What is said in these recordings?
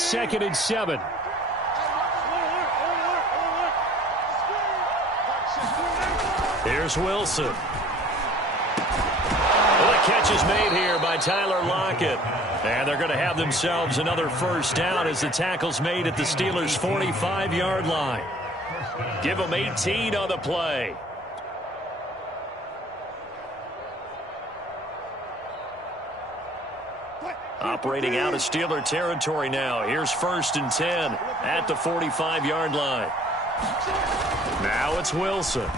2nd and 7. Here's Wilson. Well, the catch is made here by Tyler Lockett. And they're going to have themselves another first down as the tackle's made at the Steelers' 45-yard line. Give them 18 on the play. Operating out of Steeler territory now. Here's 1st and 10 at the 45-yard line. Now it's Wilson.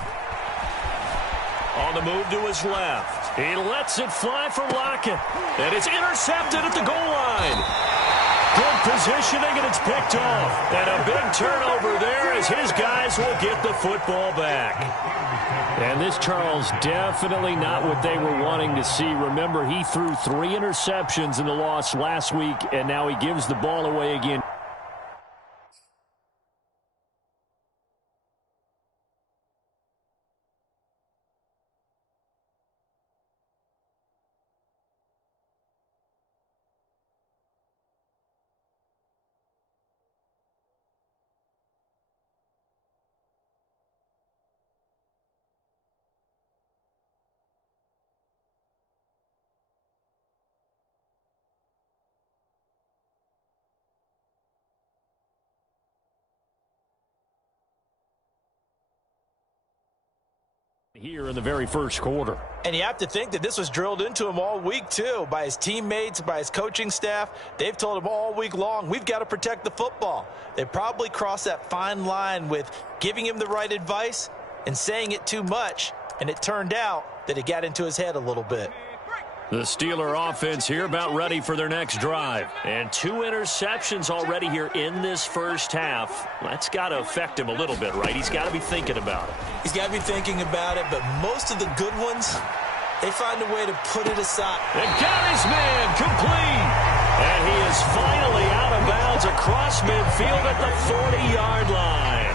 On the move to his left. He lets it fly for Lockett. And it's intercepted at the goal line. Good positioning, and it's picked off. And a big turnover there as his guys will get the football back. And this, Charles, definitely not what they were wanting to see. Remember, he threw 3 interceptions in the loss last week, and now he gives the ball away again. Here in the very first quarter. And you have to think that this was drilled into him all week, too, by his teammates, by his coaching staff. They've told him all week long, we've got to protect the football. They probably crossed that fine line with giving him the right advice and saying it too much, and it turned out that it got into his head a little bit. The Steeler offense here about ready for their next drive. And 2 interceptions already here in this first half. That's got to affect him a little bit, right? He's got to be thinking about it. He's got to be thinking about it, but most of the good ones, they find a way to put it aside. And got his man complete. And he is finally out of bounds across midfield at the 40-yard line.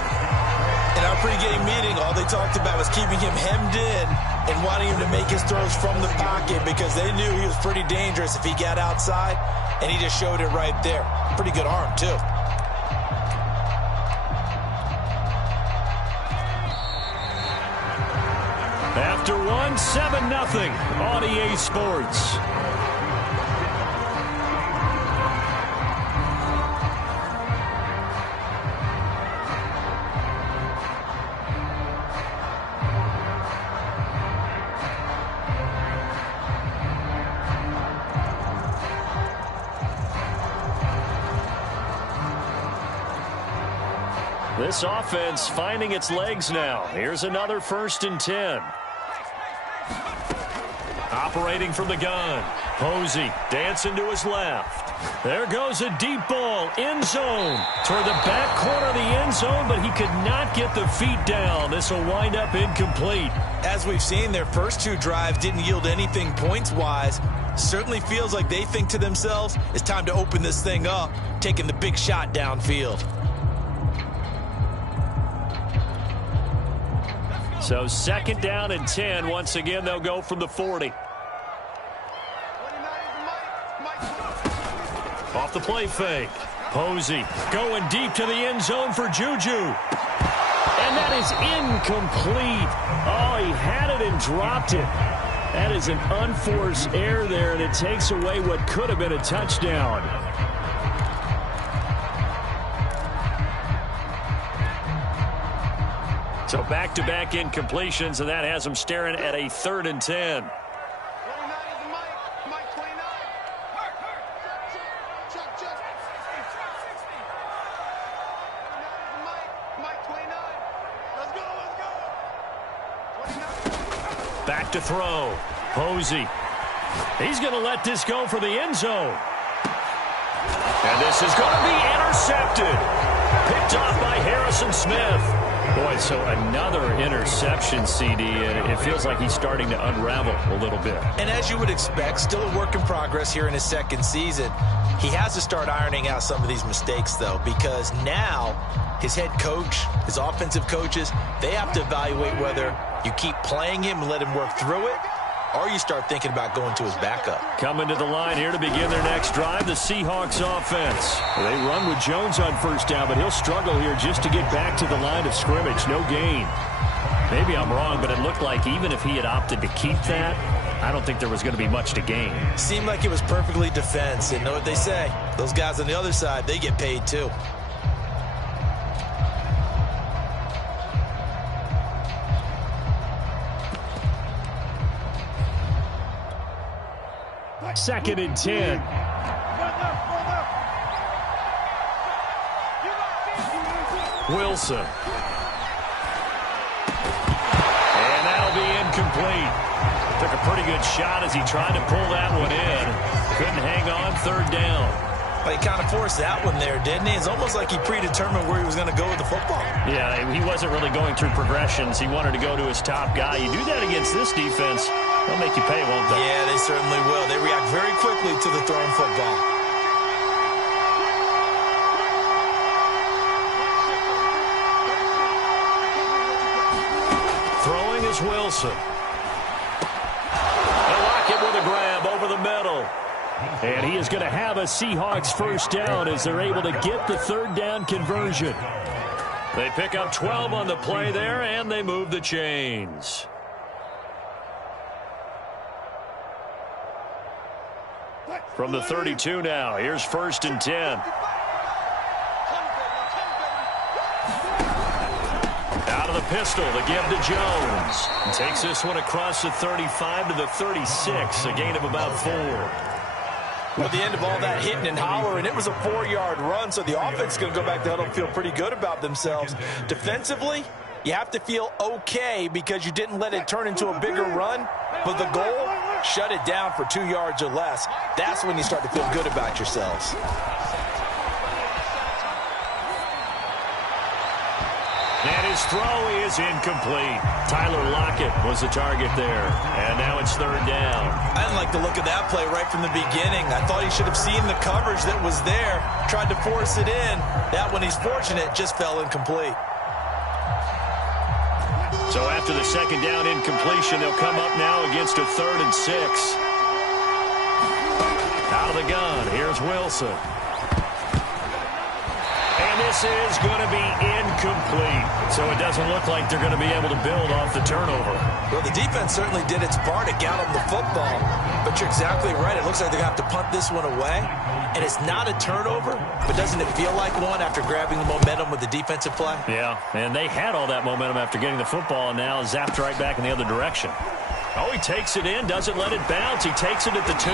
In our pregame meeting, all they talked about was keeping him hemmed in and wanting him to make his throws from the pocket because they knew he was pretty dangerous if he got outside, and he just showed it right there. Pretty good arm, too. After 1, 7-0 on EA Sports. This offense finding its legs now. Here's another 1st and 10. Operating from the gun. Posey dancing to his left. There goes a deep ball. End zone. Toward the back corner of the end zone, but he could not get the feet down. This will wind up incomplete. As we've seen, their first 2 drives didn't yield anything points-wise. Certainly feels like they think to themselves, it's time to open this thing up, taking the big shot downfield. So 2nd down and 10. Once again, they'll go from the 40. Off the play fake. Posey going deep to the end zone for Juju. And that is incomplete. Oh, he had it and dropped it. That is an unforced error there, and it takes away what could have been a touchdown. So back-to-back incompletions, and that has them staring at a 3rd and 10. Back to throw. Posey. He's going to let this go for the end zone. And this is going to be intercepted. Picked off by Harrison Smith. Boy, so another interception, CD, and it feels like he's starting to unravel a little bit. And as you would expect, still a work in progress here in his 2nd season. He has to start ironing out some of these mistakes, though, because now his head coach, his offensive coaches, they have to evaluate whether you keep playing him and let him work through it, or you start thinking about going to his backup. Coming to the line here to begin their next drive, the Seahawks offense. They run with Jones on first down, but he'll struggle here just to get back to the line of scrimmage. No gain. Maybe I'm wrong, but it looked like even if he had opted to keep that, I don't think there was going to be much to gain. Seemed like it was perfectly defense. And know what they say? Those guys on the other side, they get paid too. Second and 10. Wilson. And that'll be incomplete. Took a pretty good shot as he tried to pull that one in. Couldn't hang on, third down. But he kind of forced that one there, didn't he? It's almost like he predetermined where he was going to go with the football. Yeah, he wasn't really going through progressions. He wanted to go to his top guy. You do that against this defense, they'll make you pay, won't they? Yeah, they certainly will. They react very quickly to the thrown football. Throwing is Wilson. They'll lock it with a grab over the middle. And he is going to have a Seahawks first down as they're able to get the third down conversion. They pick up 12 on the play there, and they move the chains. From the 32 now, here's first and 10. Out of the pistol, the give to Jones. And takes this one across the 35 to the 36, a gain of about 4. Well, at the end of all that hitting and hollering, it was a 4-yard run, so the offense is going to go back to huddle and feel pretty good about themselves. Defensively, you have to feel okay because you didn't let it turn into a bigger run, but the goal, shut it down for 2 yards or less. That's when you start to feel good about yourselves. And his throw is incomplete. Tyler Lockett was the target there. And now it's third down. I didn't like the look of that play right from the beginning. I thought he should have seen the coverage that was there, tried to force it in. That one, he's fortunate, just fell incomplete. So after the second down incompletion, they'll come up now against a 3rd and 6. Out of the gun, here's Wilson. And this is going to be incomplete. So it doesn't look like they're going to be able to build off the turnover. Well, the defense certainly did its part to get them the football. But you're exactly right. It looks like they're going to have to punt this one away. And it's not a turnover, but doesn't it feel like one after grabbing the momentum with the defensive play? Yeah, and they had all that momentum after getting the football, and now zapped right back in the other direction. Oh, he takes it in, doesn't let it bounce. He takes it at the 2.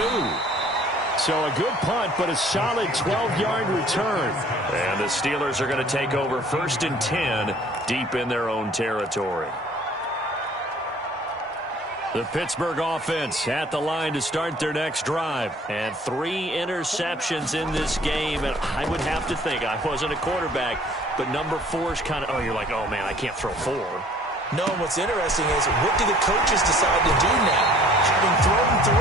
So a good punt, but a solid 12-yard return. And the Steelers are going to take over first and 10 deep in their own territory. The Pittsburgh offense at the line to start their next drive. And 3 interceptions in this game. And I would have to think, I wasn't a quarterback, but number 4 is kind of, oh, you're like, oh, man, I can't throw 4. No, and what's interesting is, what do the coaches decide to do now? Having thrown 3,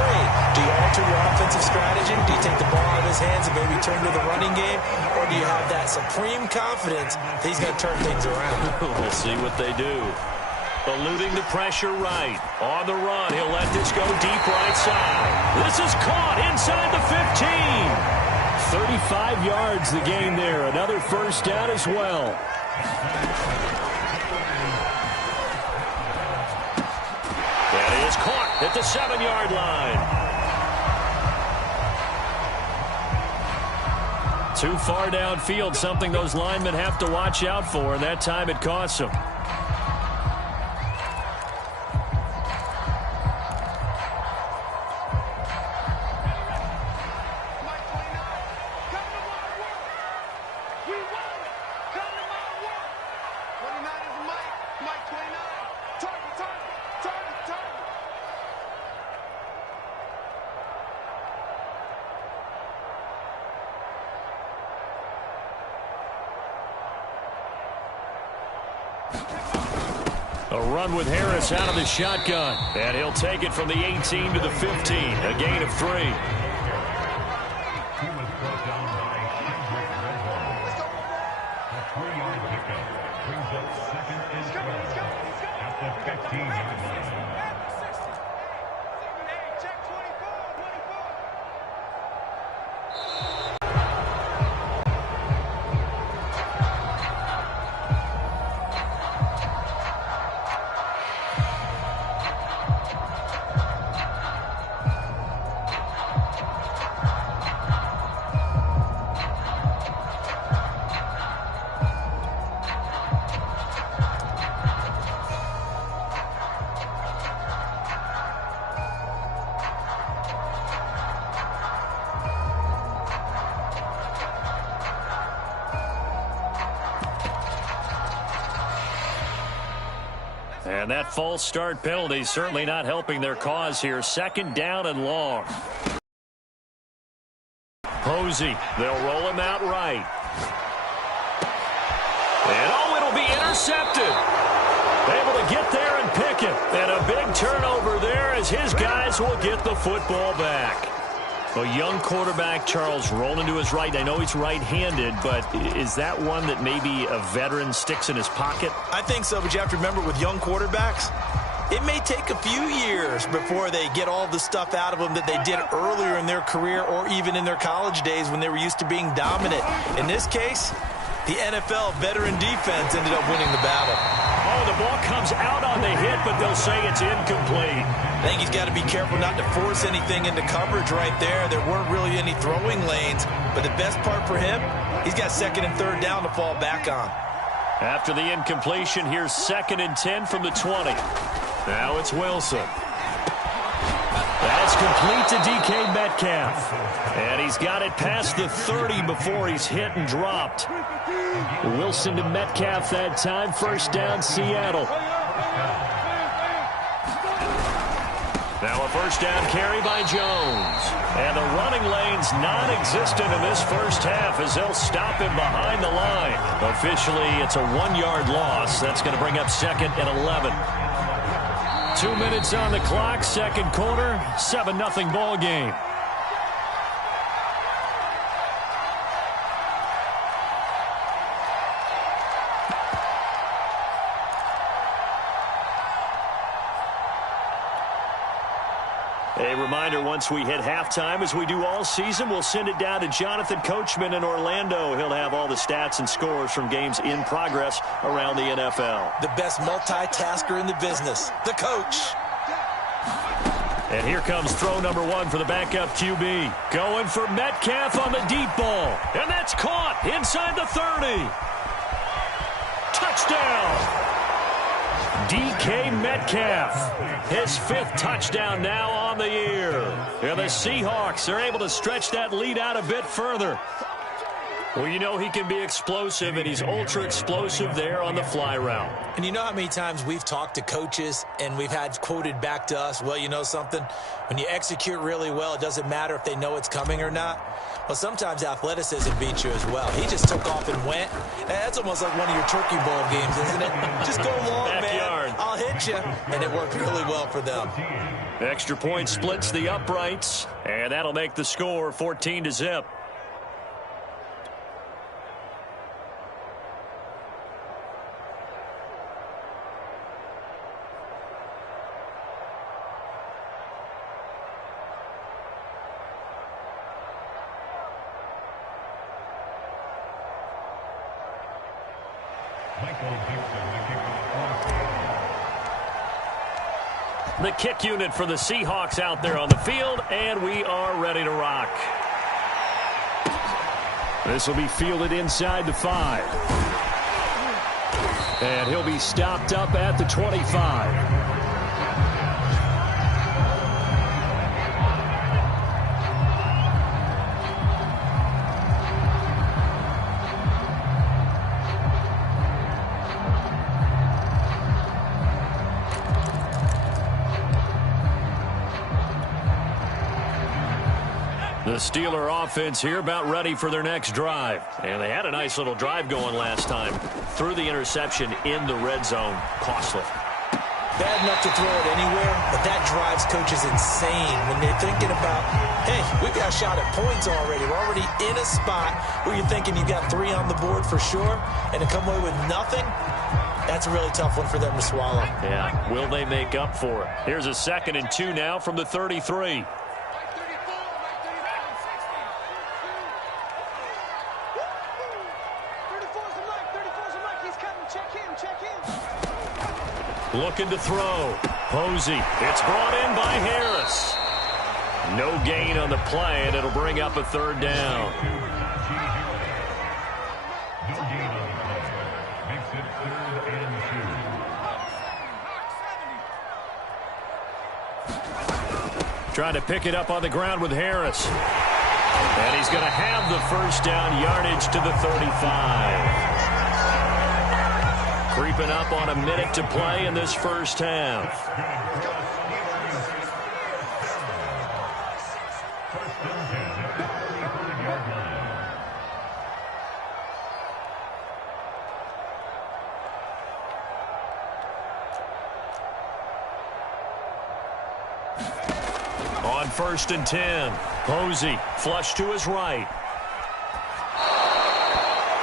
do you alter your offensive strategy? Do you take the ball out of his hands and maybe turn to the running game? Or do you have that supreme confidence that he's going to turn things around? We'll see what they do. Eluding the pressure right. On the run, he'll let this go deep right side. This is caught inside the 15. 35 yards the gain there. Another first down as well. That is caught at the 7-yard line. Too far downfield, something those linemen have to watch out for, and that time it costs them. A run with Harris out of the shotgun. And he'll take it from the 18 to the 15. A gain of 3. And that false start penalty certainly not helping their cause here. Second down and long. Posey, they'll roll him out right. And oh, it'll be intercepted. Able to get there and pick it. And a big turnover there as his guys will get the football back. A young quarterback, Charles, rolling to his right. I know he's right-handed, but is that one that maybe a veteran sticks in his pocket? I think so, but you have to remember with young quarterbacks, it may take a few years before they get all the stuff out of them that they did earlier in their career or even in their college days when they were used to being dominant. In this case, the NFL veteran defense ended up winning the battle. Oh, the ball comes out on the hit, but they'll say it's incomplete. I think he's got to be careful not to force anything into coverage right there. There weren't really any throwing lanes, but the best part for him, he's got second and third down to fall back on. After the incompletion, here's 2nd and 10 from the 20. Now it's Wilson. That's complete to DK Metcalf. And he's got it past the 30 before he's hit and dropped. Wilson to Metcalf that time. First down, Seattle. Now a first down carry by Jones. And the running lane's non-existent in this first half as they'll stop him behind the line. Officially, it's a 1-yard loss. That's going to bring up 2nd and 11. 2 minutes on the clock, second quarter, 7-0 ball game. A reminder, once we hit halftime, as we do all season, we'll send it down to Jonathan Coachman in Orlando. He'll have all the stats and scores from games in progress around the NFL. The best multitasker in the business, the coach. And here comes throw number 1 for the backup QB. Going for Metcalf on the deep ball. And that's caught inside the 30. Touchdown! DK Metcalf, his 5th touchdown now on the year. And the Seahawks are able to stretch that lead out a bit further. Well, you know he can be explosive, and he's ultra-explosive there on the fly route. And you know how many times we've talked to coaches and we've had quoted back to us, well, you know something? When you execute really well, it doesn't matter if they know it's coming or not. Well, sometimes athleticism beats you as well. He just took off and went. That's almost like one of your turkey bowl games, isn't it? Just go long, Backyard. Man. I'll hit you. And it worked really well for them. Extra point splits the uprights, and that'll make the score 14-0. The kick unit for the Seahawks out there on the field, and we are ready to rock. This will be fielded inside the 5. And he'll be stopped up at the 25. The Steeler offense here about ready for their next drive. And they had a nice little drive going last time. Threw the interception in the red zone. Costly. Bad enough to throw it anywhere, but that drives coaches insane when they're thinking about, hey, we've got a shot at points already. We're already in a spot where you're thinking you've got 3 on the board for sure, and to come away with nothing, that's a really tough one for them to swallow. Yeah, will they make up for it? Here's a 2nd and 2 now from the 33. Looking to throw. Posey. It's brought in by Harris. No gain on the play, and it'll bring up a 3rd down. Trying to pick it up on the ground with Harris. And he's going to have the first down, yardage to the 35. Creeping up on a minute to play in this first half. On 1st and 10, Posey flush to his right.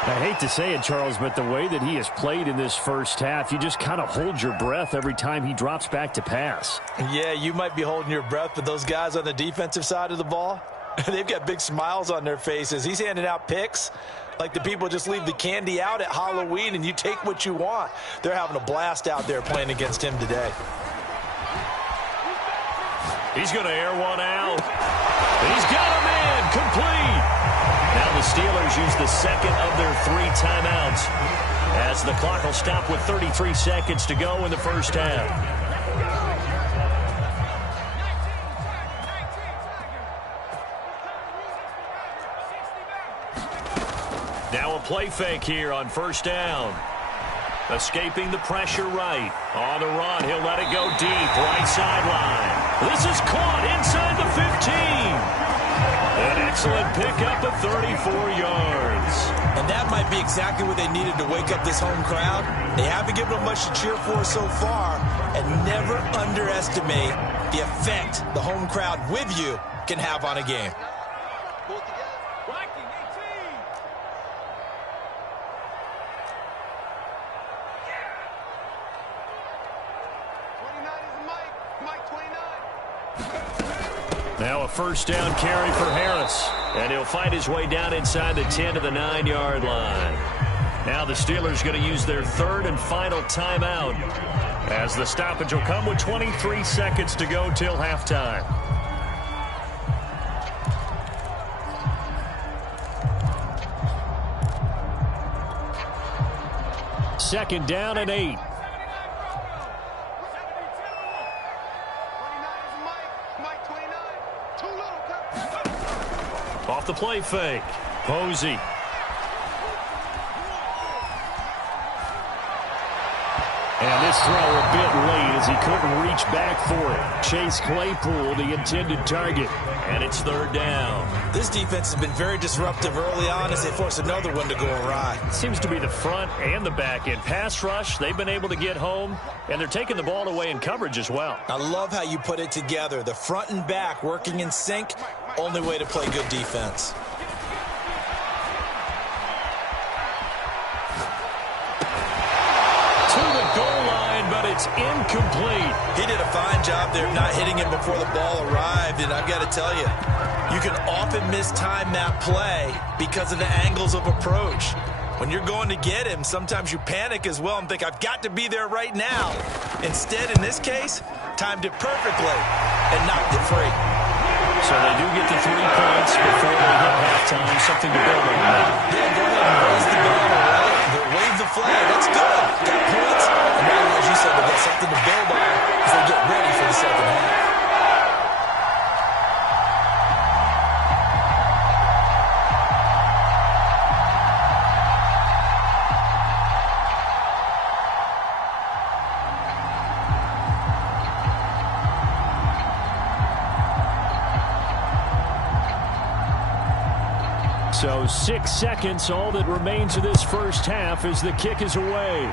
I hate to say it, Charles, but the way that he has played in this first half, you just kind of hold your breath every time he drops back to pass. Yeah, you might be holding your breath, but those guys on the defensive side of the ball, they've got big smiles on their faces. He's handing out picks like the people just leave the candy out at Halloween and you take what you want. They're having a blast out there playing against him today. He's going to air one out. He's got him in, complete. Now the Steelers use the second of their 3 timeouts as the clock will stop with 33 seconds to go in the first half. Now a play fake here on 1st down. Escaping the pressure right. On the run, he'll let it go deep, right sideline. This is caught inside the 15. An excellent pickup of 34 yards. And that might be exactly what they needed to wake up this home crowd. They haven't given them much to cheer for so far, and never underestimate the effect the home crowd with you can have on a game. Now a 1st down carry for Harris. And he'll find his way down inside the 10 to the 9-yard line. Now the Steelers going to use their 3rd and final timeout as the stoppage will come with 23 seconds to go till halftime. Second down and 8. Off the play fake. Posey. And this throw a bit late as he couldn't reach back for it. Chase Claypool, the intended target. And it's 3rd down. This defense has been very disruptive early on as they force another one to go awry. Seems to be the front and the back end. Pass rush, they've been able to get home, and they're taking the ball away in coverage as well. I love how you put it together. The front and back working in sync. Only way to play good defense. To the goal line, but it's incomplete. He did a fine job there of not hitting him before the ball arrived, and I've got to tell you, you can often mistime that play because of the angles of approach. When you're going to get him, sometimes you panic as well and think, I've got to be there right now. Instead, in this case, timed it perfectly and knocked it free. So they do get the 3 points before they hit halftime. Something to build on. Yeah, go ahead and raise the banner, right? Wave the flag. That's good. Got points. And now, as you said, they've got something to build on as they get ready for the second half. So 6 seconds, all that remains of this first half as the kick is away.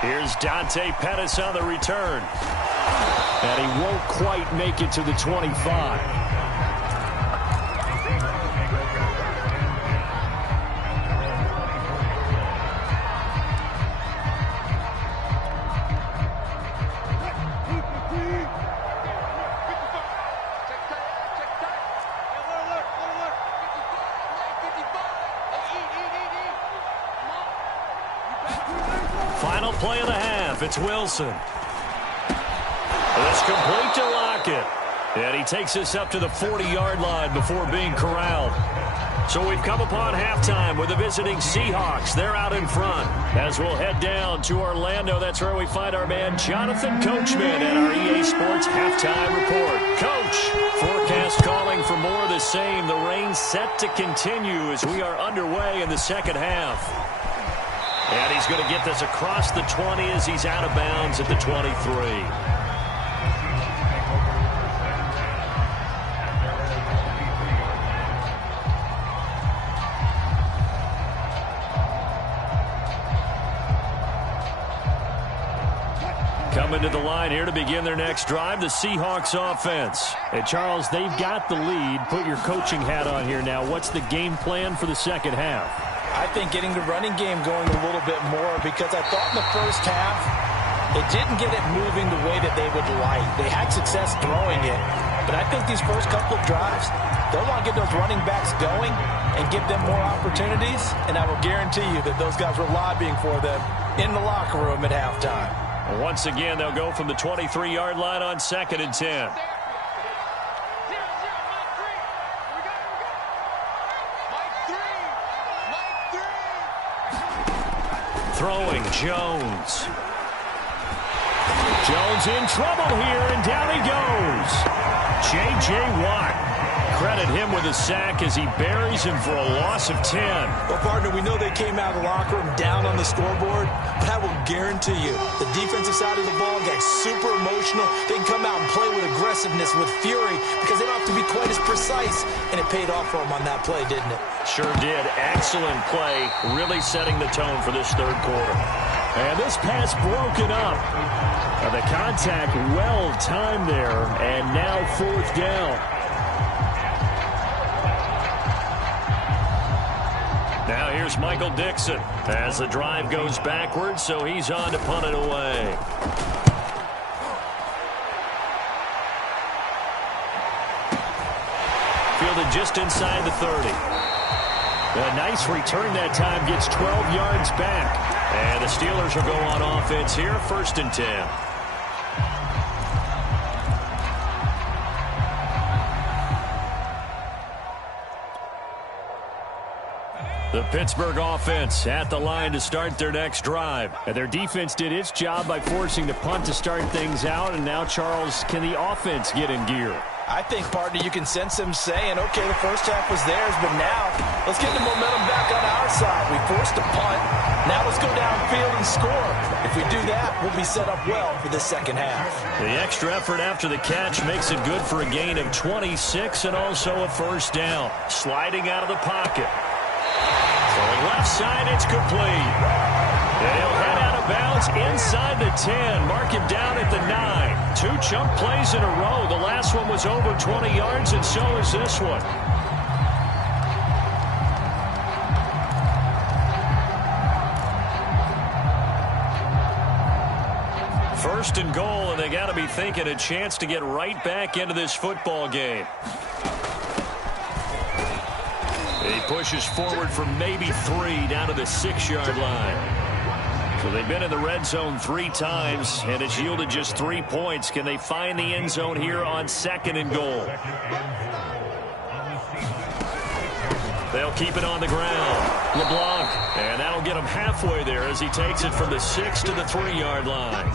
Here's Dante Pettis on the return. And he won't quite make it to the 25. Final play of the half. It's Wilson. It's complete to Lockett. And he takes us up to the 40-yard line before being corralled. So we've come upon halftime with the visiting Seahawks. They're out in front. As we'll head down to Orlando, that's where we find our man Jonathan Coachman at our EA Sports Halftime Report. Coach, forecast calling for more of the same. The rain set to continue as we are underway in the second half. And he's going to get this across the 20 as he's out of bounds at the 23. Coming to the line here to begin their next drive, the Seahawks offense. Hey, Charles, they've got the lead. Put your coaching hat on here now. What's the game plan for the second half? I think getting the running game going a little bit more, because I thought in the first half it didn't get it moving the way that they would like. They had success throwing it, but I think these first couple of drives, they'll want to get those running backs going and give them more opportunities, and I will guarantee you that those guys were lobbying for them in the locker room at halftime. Once again, they'll go from the 23-yard line on 2nd and 10. Throwing Jones. Jones in trouble here, and down he goes. J.J. Watt. Credit him with a sack as he buries him for a loss of 10. Well, partner, we know they came out of the locker room down on the scoreboard, but I will guarantee you the defensive side of the ball got super emotional. They can come out and play with aggressiveness, with fury, because they don't have to be quite as precise, and it paid off for them on that play, didn't it? Sure did. Excellent play, really setting the tone for this third quarter. And this pass broken up. The contact well timed there, and now 4th down. Now here's Michael Dixon as the drive goes backwards, so he's on to punt it away. Fielded just inside the 30. A nice return that time, gets 12 yards back. And the Steelers will go on offense here, 1st and 10. The Pittsburgh offense at the line to start their next drive. And their defense did its job by forcing the punt to start things out. And now, Charles, can the offense get in gear? I think, partner, you can sense them saying, okay, the first half was theirs, but now let's get the momentum back on our side. We forced a punt. Now let's go downfield and score. If we do that, we'll be set up well for the second half. The extra effort after the catch makes it good for a gain of 26 and also a 1st down. Sliding out of the pocket. Throwing left side, it's complete. And he'll head out of bounds inside the 10. Mark him down at the 9. 2 chunk plays in a row. The last one was over 20 yards, and so is this one. First and goal, and they got to be thinking a chance to get right back into this football game. He pushes forward for maybe 3 down to the 6-yard line. So they've been in the red zone 3 times, and it's yielded just 3 points. Can they find the end zone here on 2nd and goal? They'll keep it on the ground. LeBlanc, and that'll get him halfway there as he takes it from the 6 to the 3-yard line.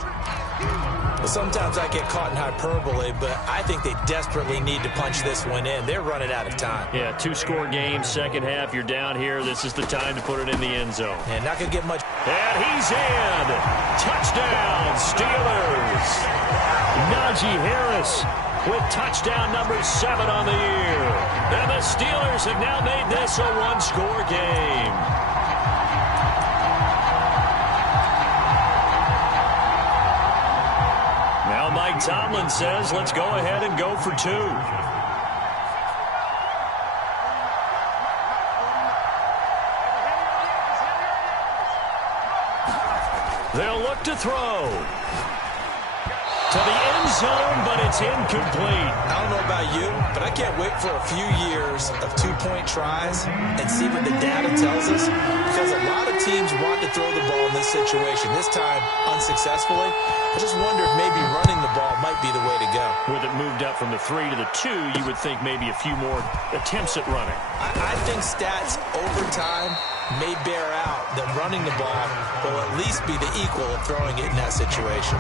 Well, sometimes I get caught in hyperbole, but I think they desperately need to punch this one in. They're running out of time. Yeah, 2-score game, second half, you're down here. This is the time to put it in the end zone. And not going to get much. And he's in. Touchdown, Steelers. Najee Harris with touchdown number 7 on the year. And the Steelers have now made this a 1-score game. Now Mike Tomlin says, let's go ahead and go for 2. They'll look to throw. To the end zone, but it's incomplete. I don't know about you, but I can't wait for a few years of 2-point tries and see what the data tells us, because a lot of teams want to throw the ball in this situation, this time unsuccessfully. I just wonder if maybe running the ball might be the way to go. With it moved up from the 3 to the 2, you would think maybe a few more attempts at running. I think stats over time may bear out that running the ball will at least be the equal of throwing it in that situation.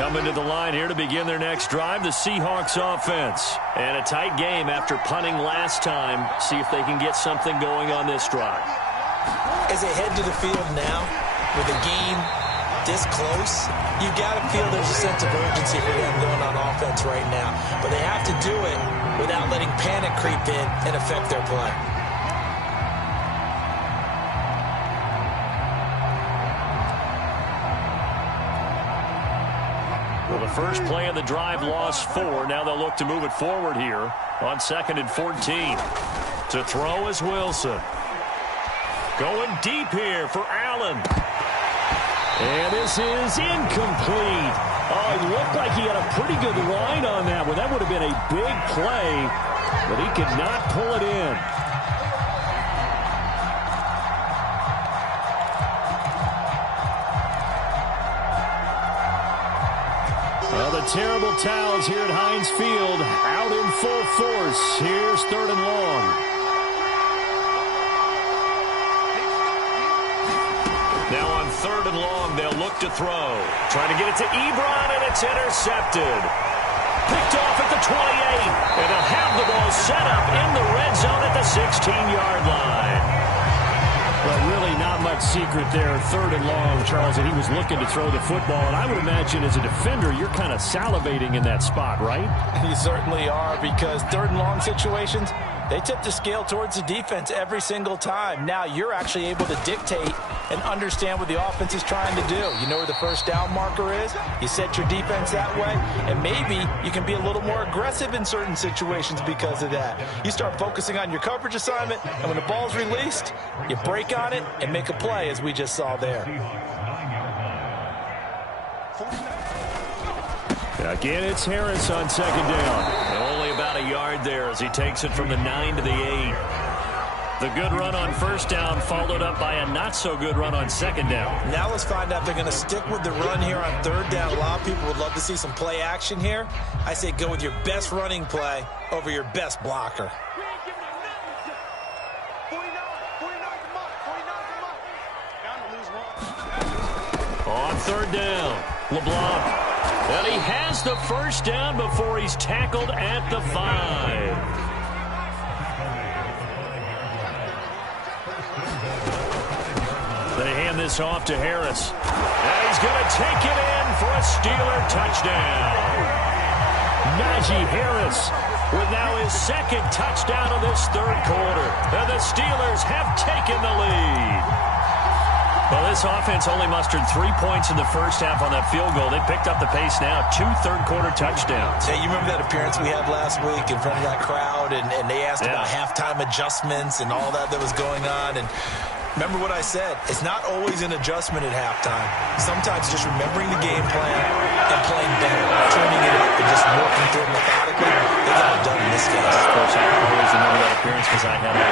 Coming to the line here to begin their next drive, the Seahawks offense. And a tight game after punting last time. See if they can get something going on this drive. As they head to the field now, with a game this close, you've got to feel there's a sense of urgency for them going on offense right now. But they have to do it without letting panic creep in and affect their play. Well, the first play of the drive lost 4. Now they'll look to move it forward here on 2nd and 14. To throw is Wilson. Going deep here for Allen. And this is incomplete. Oh, it looked like he had a pretty good line on that one. That would have been a big play, but he could not pull it in. Well, the terrible towels here at Heinz Field out in full force. Here's 3rd and long. Now on 3rd and long, they'll look to throw. Trying to get it to Ebron, and it's intercepted. Picked off at the 28. And they'll have the ball set up in the red zone at the 16-yard line. But really not much secret there. 3rd and long, Charles, and he was looking to throw the football. And I would imagine as a defender, you're kind of salivating in that spot, right? You certainly are, because 3rd and long situations, they tip the scale towards the defense every single time. Now you're actually able to dictate and understand what the offense is trying to do. You know where the first down marker is. You set your defense that way, and maybe you can be a little more aggressive in certain situations because of that. You start focusing on your coverage assignment, and when the ball's released, you break on it and make a play, as we just saw there. Again, it's Harris on 2nd down. And only about a yard there as he takes it from the 9 to the 8. The good run on 1st down followed up by a not-so-good run on 2nd down. Now let's find out if they're going to stick with the run here on 3rd down. A lot of people would love to see some play action here. I say go with your best running play over your best blocker. On 3rd down, LeBlanc. And he has the 1st down before he's tackled at the 5. They hand this off to Harris. And he's going to take it in for a Steeler touchdown. Najee Harris with now his 2nd touchdown of this 3rd quarter. And the Steelers have taken the lead. Well, this offense only mustered 3 points in the 1st half on that field goal. They picked up the pace now. 2 third-quarter touchdowns. Hey, you remember that appearance we had last week in front of that crowd, and they asked about halftime adjustments and all that was going on, and remember what I said. It's not always an adjustment at halftime. Sometimes just remembering the game plan and playing better, tuning it up and just working through it methodically. They got it done in this case. Of course, I always remember that appearance because I had a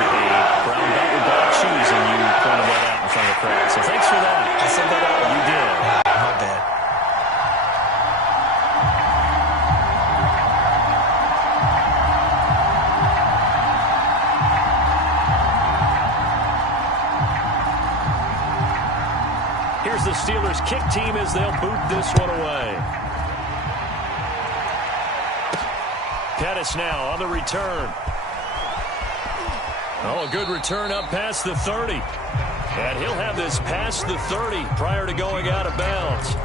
brown belt with black shoes, and you pointed that out in front of the crowd. So thanks for that. I said that out. You did. My bad. Here's the Steelers kick team as they'll boot this one away. Pettis now on the return. Oh, a good return up past the 30. And he'll have this past the 30 prior to going out of bounds.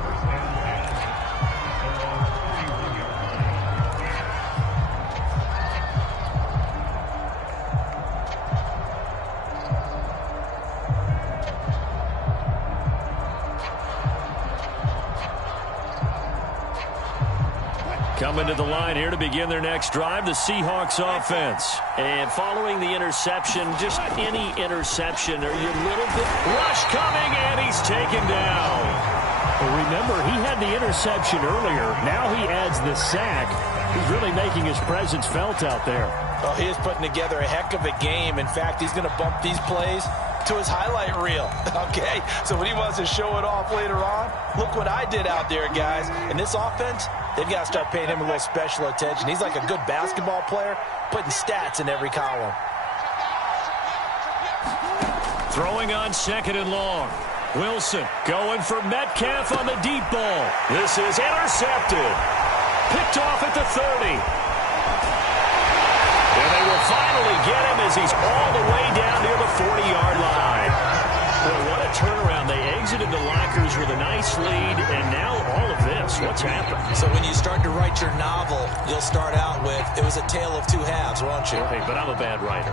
Coming to the line here to begin their next drive, the Seahawks offense. And following the interception, just any interception, are you a little bit... Rush coming, and he's taken down. Well, remember, he had the interception earlier. Now he adds the sack. He's really making his presence felt out there. Well, he is putting together a heck of a game. In fact, he's going to bump these plays to his highlight reel, okay? So when he wants to show it off later on, look what I did out there, guys. And this offense, they've got to start paying him a little special attention. He's like a good basketball player, putting stats in every column. Throwing on 2nd and long. Wilson going for Metcalf on the deep ball. This is intercepted. Picked off at the 30. And they will finally get him as he's all the way down near the 40-yard line. Well, what a turnaround. They exited the lockers with a nice lead, and now all of this. What's happened? So when you start to write your novel, you'll start out with, it was a tale of two halves, won't you? Hey, but I'm a bad writer.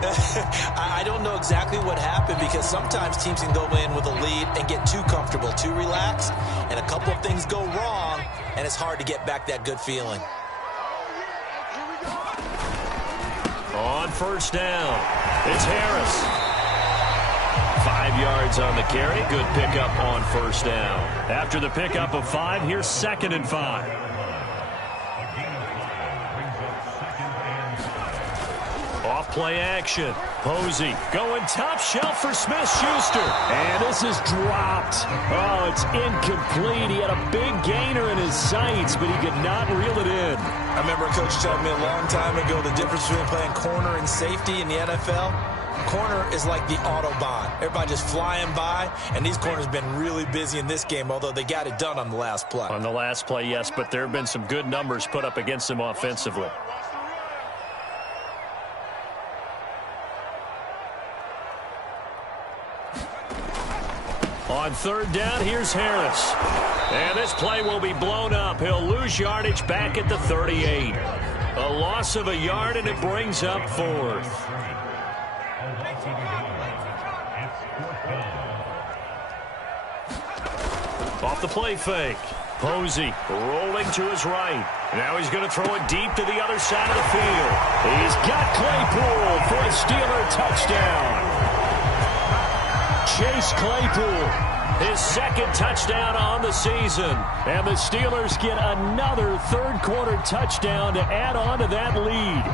I don't know exactly what happened because sometimes teams can go in with a lead and get too comfortable, too relaxed, and a couple of things go wrong, and it's hard to get back that good feeling. On first down, it's Harris. 5 yards on the carry. Good pickup on first down. After the pickup of 5, here's 2nd and 5. Off play action. Posey going top shelf for Smith-Schuster. And this is dropped. Oh, it's incomplete. He had a big gainer in his sights, but he could not reel it in. I remember a coach telling me a long time ago the difference between playing corner and safety in the NFL. Corner is like the Autobahn. Everybody just flying by, and these corners have been really busy in this game, although they got it done on the last play. On the last play, yes, but there have been some good numbers put up against them offensively. On third down, here's Harris. And this play will be blown up. He'll lose yardage back at the 38. A loss of a yard, and it brings up 4th. Off the play fake. Posey rolling to his right. Now he's going to throw it deep to the other side of the field. He's got Claypool for a Steeler touchdown. Chase Claypool, his 2nd touchdown on the season. And the Steelers get another third-quarter touchdown to add on to that lead.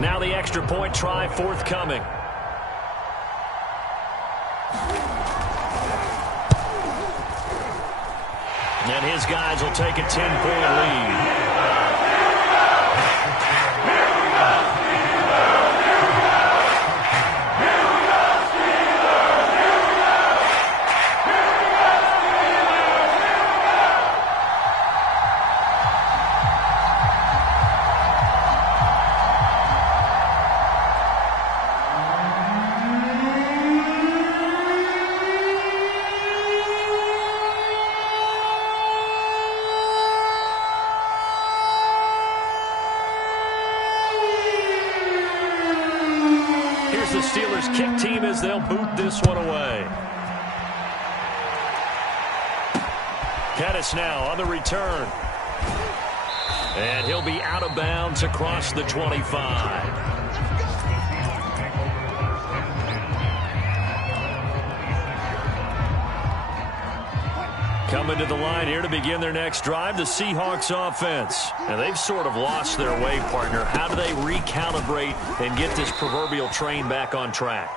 Now the extra point try forthcoming. And his guys will take a 10-point lead. The Steelers kick team as they'll boot this one away. Pettis now on the return. And he'll be out of bounds across the 25. Coming to the line here to begin their next drive, the Seahawks offense. And they've sort of lost their way, partner. How do they recalibrate and get this proverbial train back on track?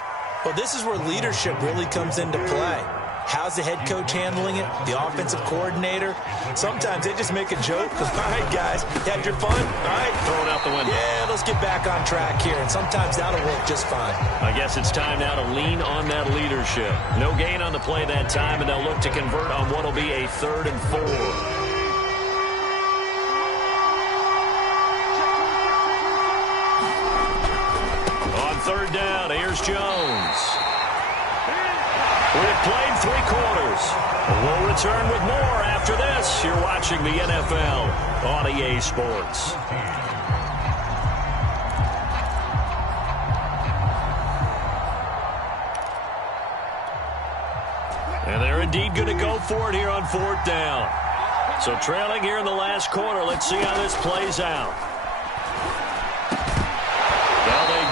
Well, this is where leadership really comes into play. How's the head coach handling it? The offensive coordinator? Sometimes they just make a joke. All right, guys, you had your fun? All right. Throw it out the window. Yeah, let's get back on track here. And sometimes that'll work just fine. I guess it's time now to lean on that leadership. No gain on the play that time, and they'll look to convert on what will be a 3rd and 4. On third down, here's Jones. We've played 3 quarters. We'll return with more after this. You're watching the NFL on EA Sports. And they're indeed going to go for it here on 4th down. So trailing here in the last quarter. Let's see how this plays out.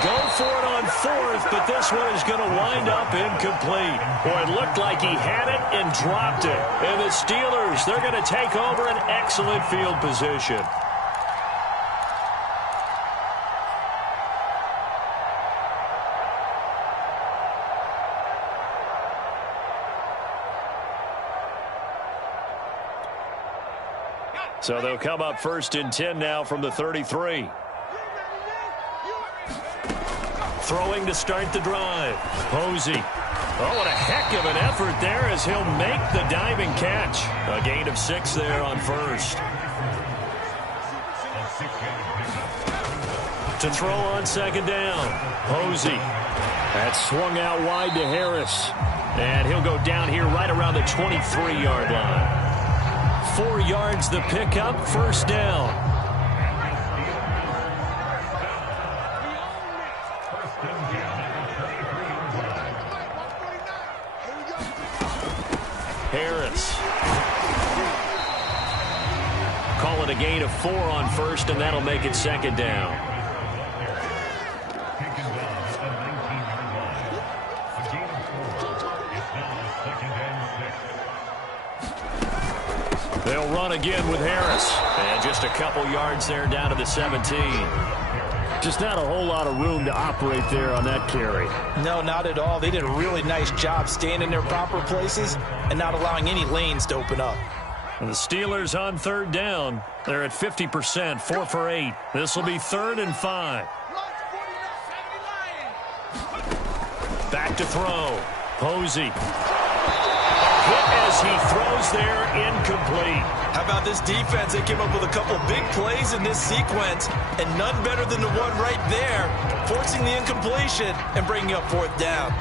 Go for it on 4th, but this one is going to wind up incomplete. Boy, it looked like he had it and dropped it. And the Steelers, they're going to take over an excellent field position. So they'll come up 1st and 10 now from the 33. Throwing to start the drive. Posey. Oh, what a heck of an effort there as he'll make the diving catch. A gain of 6 there on 1st. To throw on 2nd down. Posey. That's swung out wide to Harris. And he'll go down here right around the 23-yard line. 4 yards the pickup, 1st down. Harris. Call it a gain of 4 on 1st, and that'll make it 2nd down. They'll run again with Harris. And just a couple yards there down to the 17. Just not a whole lot of room to operate there on that carry. No, not at all. They did a really nice job staying in their proper places and not allowing any lanes to open up. And the Steelers on 3rd down. They're at 50%, 4 for 8. This will be 3rd and 5. Back to throw. Posey. Hit as he throws there, incomplete. How about this defense? They came up with a couple big plays in this sequence, and none better than the one right there, forcing the incompletion and bringing up 4th down.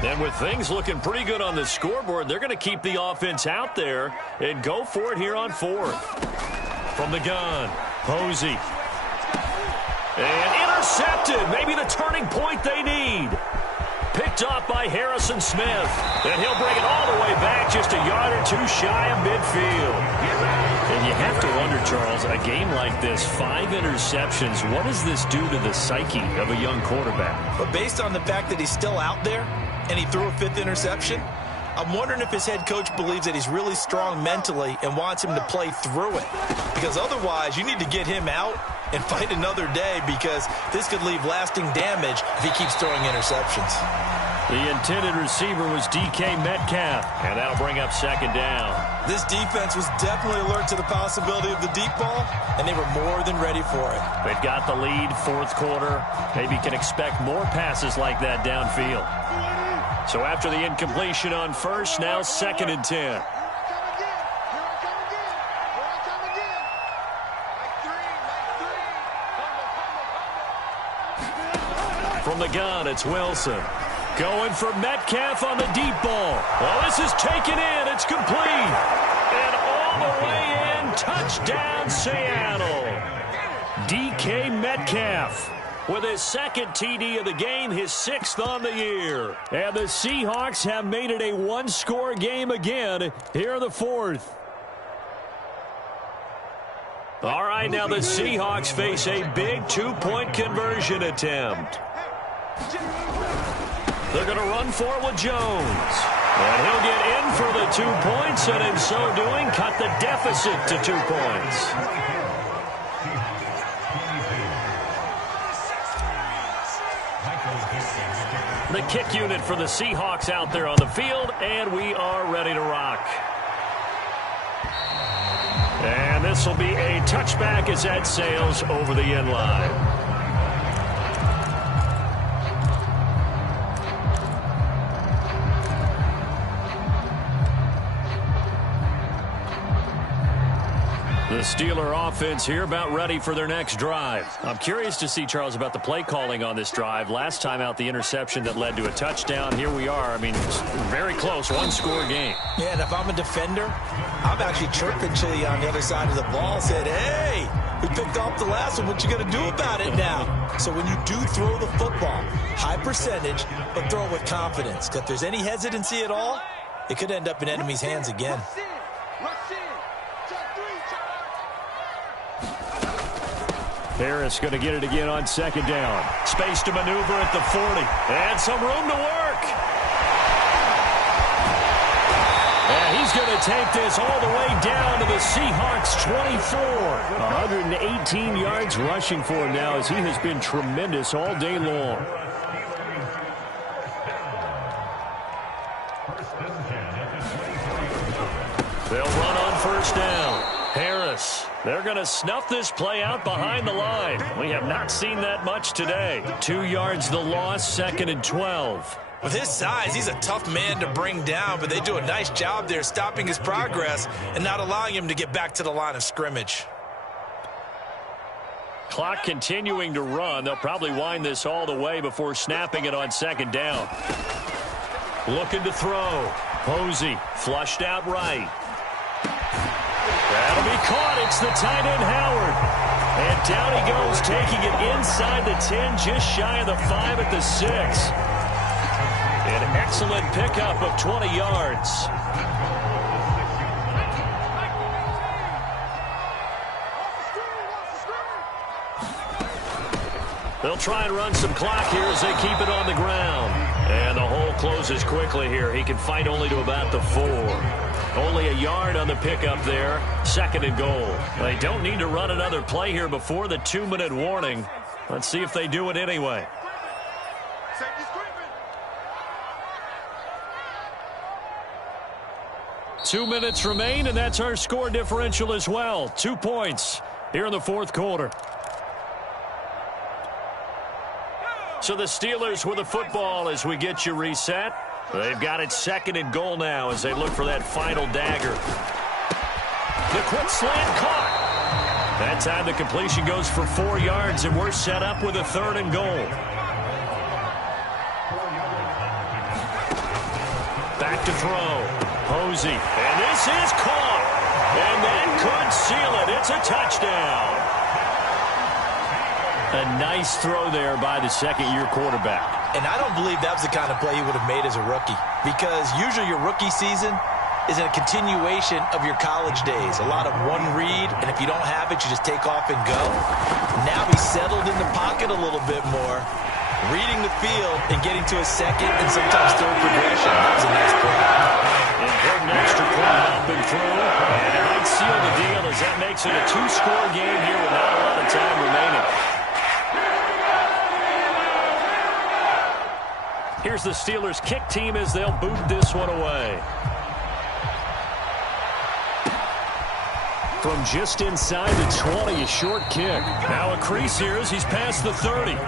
And with things looking pretty good on the scoreboard, they're going to keep the offense out there and go for it here on 4th. From the gun, Posey. And intercepted. Maybe the turning point they need. Picked off by Harrison Smith. And he'll bring it all the way back just a yard or 2 shy of midfield. And you have to wonder, Charles, a game like this, 5 interceptions, what does this do to the psyche of a young quarterback? But based on the fact that he's still out there, and he threw a 5th interception, I'm wondering if his head coach believes that he's really strong mentally and wants him to play through it. Because otherwise, you need to get him out and fight another day, because this could leave lasting damage if he keeps throwing interceptions. The intended receiver was DK Metcalf, and that'll bring up 2nd down. This defense was definitely alert to the possibility of the deep ball, and they were more than ready for it. They've got the lead, 4th quarter. Maybe can expect more passes like that downfield. So after the incompletion on 1st, now 2nd and 10. From the gun, it's Wilson. Going for Metcalf on the deep ball. Well, this is taken in. It's complete. And all the way in. Touchdown, Seattle. DK Metcalf with his 2nd TD of the game, his 6th on the year. And the Seahawks have made it a 1-score game again here in the 4th. All right, now the Seahawks face a big 2-point conversion attempt. They're going to run for it with Jones. And he'll get in for the 2 points, and in so doing, cut the deficit to 2 points. The kick unit for the Seahawks out there on the field, and we are ready to rock. And this will be a touchback as that sails over the end line. The Steeler offense here about ready for their next drive. I'm curious to see, Charles, about the play calling on this drive. Last time out, the interception that led to a touchdown. Here we are. I mean, very close, 1-score game. Yeah, and if I'm a defender, I'm actually chirping to you on the other side of the ball. Said, hey, we picked off the last one. What you going to do about it now? So when you do throw the football, high percentage, but throw it with confidence. Because if there's any hesitancy at all, it could end up in enemy's hands again. Harris going to get it again on 2nd down. Space to maneuver at the 40. And some room to work. And he's going to take this all the way down to the Seahawks' 24. 118 yards rushing for him now, as he has been tremendous all day long. They'll run on first down. Harris. They're going to snuff this play out behind the line. We have not seen that much today. 2 yards the loss, 2nd and 12. With his size, he's a tough man to bring down, but they do a nice job there stopping his progress and not allowing him to get back to the line of scrimmage. Clock continuing to run. They'll probably wind this all the way before snapping it on 2nd down. Looking to throw. Posey flushed out right. That'll be caught. It's the tight end, Howard. And down he goes, taking it inside the 10, just shy of the 5 at the 6. An excellent pickup of 20 yards. They'll try and run some clock here as they keep it on the ground. And the hole closes quickly here. He can fight only to about the 4. Only a yard on the pickup there. 2nd and goal. They don't need to run another play here before the 2-minute warning. Let's see if they do it anyway. 2 minutes remain, and that's our score differential as well. 2 points here in the 4th quarter. So the Steelers with the football as we get you reset. They've got it 2nd and goal now as they look for that final dagger. The quick slant caught. That time the completion goes for 4 yards, and we're set up with a 3rd and goal. Back to throw. Posey. And this is caught. And that could seal it. It's a touchdown. A nice throw there by the 2nd-year quarterback. And I don't believe that was the kind of play he would have made as a rookie, because usually your rookie season is a continuation of your college days. A lot of one read, and if you don't have it, you just take off and go. Now he's settled in the pocket a little bit more, reading the field and getting to a 2nd and sometimes 3rd progression. That was a nice play. Important extra point up and through, and it might seal the deal as that makes it a 2-score game here with not a lot of time remaining. Here's the Steelers' kick team as they'll boot this one away. From just inside the 20, a short kick. Now a crease here as he's past the 30.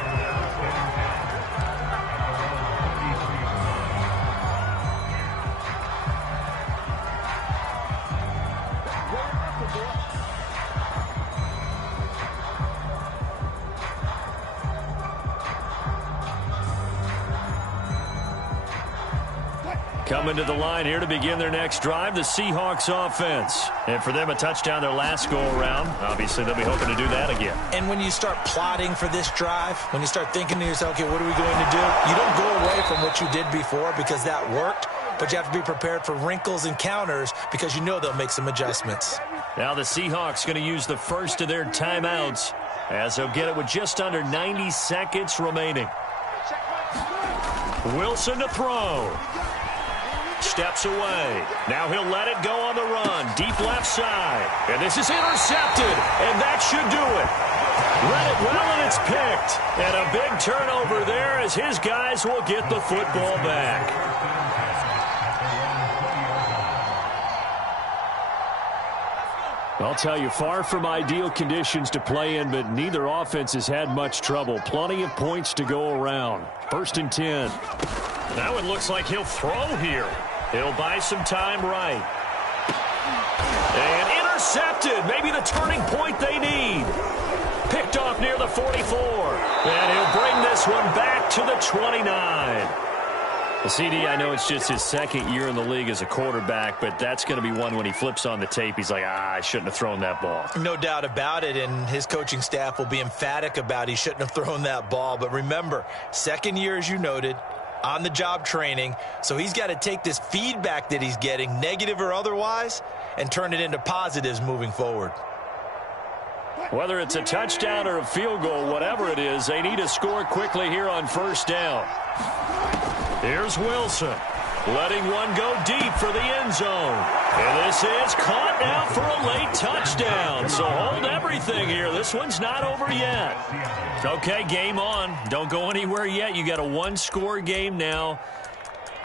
Coming to the line here to begin their next drive, the Seahawks offense. And for them, a touchdown their last go-around. Obviously, they'll be hoping to do that again. And when you start plotting for this drive, when you start thinking to yourself, okay, what are we going to do? You don't go away from what you did before because that worked, but you have to be prepared for wrinkles and counters because you know they'll make some adjustments. Now the Seahawks going to use the first of their timeouts as they'll get it with just under 90 seconds remaining. Wilson to throw. Steps away. Now he'll let it go on the run. Deep left side. And this is intercepted. And that should do it. Read it well, and it's picked. And a big turnover there as his guys will get the football back. I'll tell you, far from ideal conditions to play in, but neither offense has had much trouble. Plenty of points to go around. 1st and 10. Now it looks like he'll throw here. He'll buy some time right. And intercepted. Maybe the turning point they need. Picked off near the 44. And he'll bring this one back to the 29. The CD, I know it's just his 2nd year in the league as a quarterback, but that's going to be one when he flips on the tape. He's like, I shouldn't have thrown that ball. No doubt about it, and his coaching staff will be emphatic about he shouldn't have thrown that ball. But remember, 2nd year, as you noted, on-the-job training, so he's got to take this feedback that he's getting, negative or otherwise, and turn it into positives moving forward. Whether it's a touchdown or a field goal, whatever it is, they need to score quickly here on 1st down. Here's Wilson. letting one go deep for the end zone. And this is caught now for a late touchdown. So hold everything here. This one's not over yet. Okay, game on. Don't go anywhere yet. You got a one-score game now.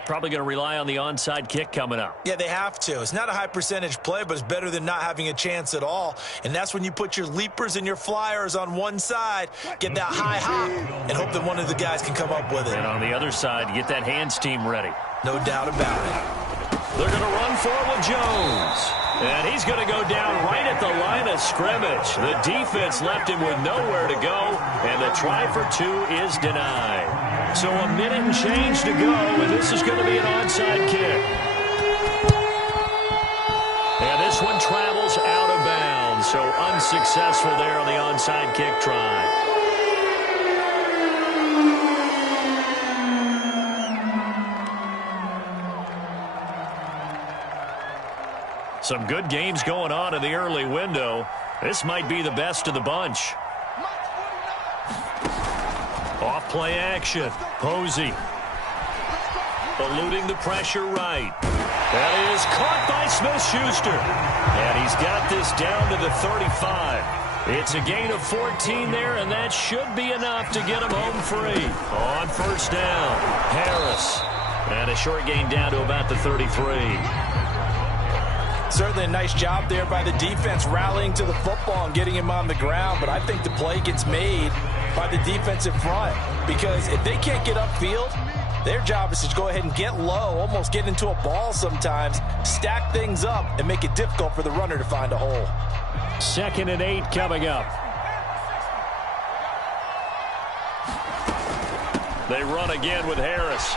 Probably going to rely on the onside kick coming up. Yeah, they have to. It's not a high percentage play, but it's better than not having a chance at all. And that's when you put your leapers and your flyers on one side, get that high hop, and hope that one of the guys can come up with it. And on the other side, get that hands team ready. No doubt about it. They're going to run for it with Jones. And he's going to go down right at the line of scrimmage. The defense left him with nowhere to go, and the try for two is denied. So a minute and change to go, and this is going to be an onside kick. And this one travels out of bounds, so unsuccessful there on the onside kick try. Some good games going on in the early window. This might be the best of the bunch. Off play action. Posey. Eluding the pressure right. That is caught by Smith-Schuster. And he's got this down to the 35. It's a gain of 14 there, and that should be enough to get him home free. On first down, Harris. And a short gain down to about the 33. Certainly a nice job there by the defense rallying to the football and getting him on the ground, but I think the play gets made by the defensive front because if they can't get upfield, their job is to go ahead and get low, almost get into a ball sometimes, stack things up, and make it difficult for the runner to find a hole. 2nd and 8 coming up. They run again with Harris.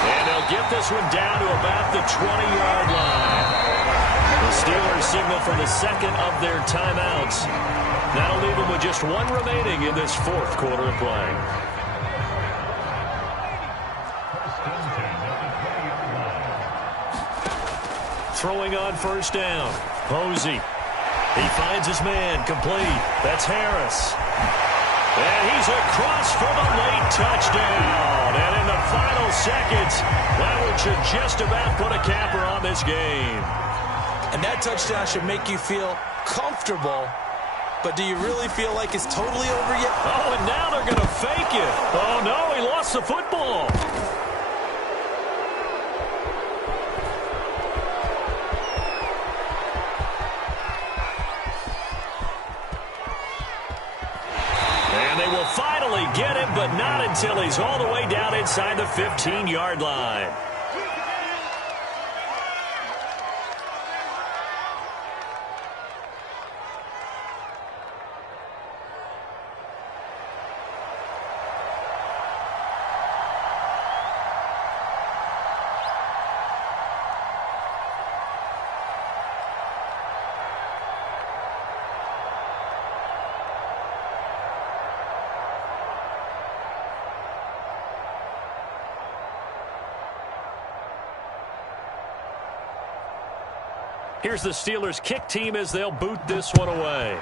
And they'll get this one down to about the 20-yard line. The Steelers signal for the second of their timeouts. That'll leave them with just one remaining in this fourth quarter of play. Throwing on first down. Posey. He finds his man complete. That's Harris. And he's across for the late touchdown. And in the final seconds, that one should just about put a capper on this game. And that touchdown should make you feel comfortable. But do you really feel like it's totally over yet? Oh, and now they're going to fake it. Oh, no, he lost the football. Finally get him, but not until he's all the way down inside the 15-yard line. Here's the Steelers kick team as they'll boot this one away.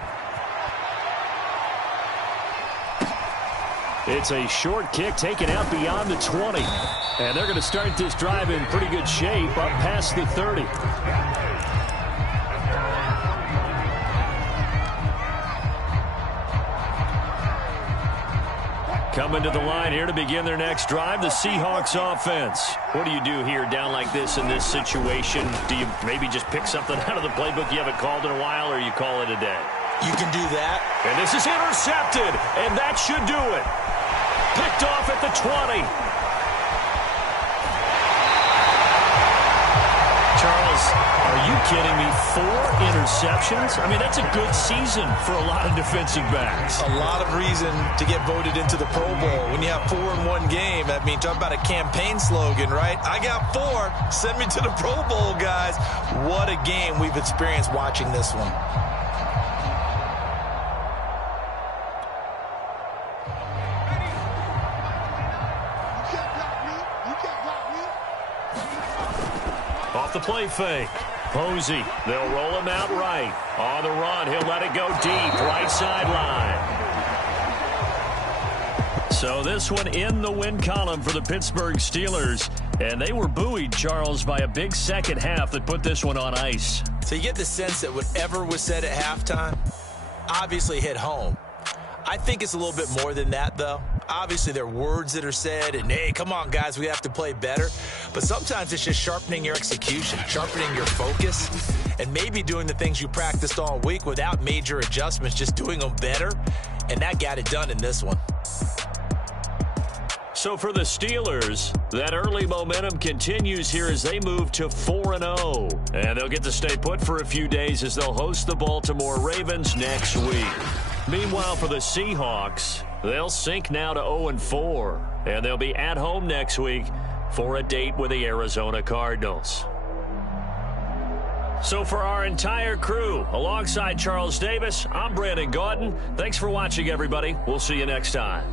It's a short kick taken out beyond the 20. And they're going to start this drive in pretty good shape up past the 30. Coming to the line here to begin their next drive, the Seahawks offense. What do you do here down like this in this situation? Do you maybe just pick something out of the playbook you haven't called in a while, or you call it a day? You can do that. And this is intercepted, and that should do it. Picked off at the 20. Charles, are you kidding me? 4 interceptions? I mean, that's a good season for a lot of defensive backs. A lot of reason to get voted into the Pro Bowl. When you have 4 in one game, I mean, talk about a campaign slogan, right? I got 4. Send me to the Pro Bowl, guys. What a game we've experienced watching this one. Off the play fake. Posey, they'll roll him out right. On the run, he'll let it go deep, right sideline. So this one in the win column for the Pittsburgh Steelers. And they were buoyed, Charles, by a big second half that put this one on ice. So you get the sense that whatever was said at halftime obviously hit home. I think it's a little bit more than that, though. Obviously, there are words that are said, and, hey, come on, guys, we have to play better. But sometimes it's just sharpening your execution, sharpening your focus, and maybe doing the things you practiced all week without major adjustments, just doing them better. And that got it done in this one. So for the Steelers, that early momentum continues here as they move to 4-0. And they'll get to stay put for a few days as they'll host the Baltimore Ravens next week. Meanwhile, for the Seahawks, they'll sink now to 0-4. And they'll be at home next week for a date with the Arizona Cardinals. So for our entire crew, alongside Charles Davis, I'm Brandon Gaudin. Thanks for watching, everybody. We'll see you next time.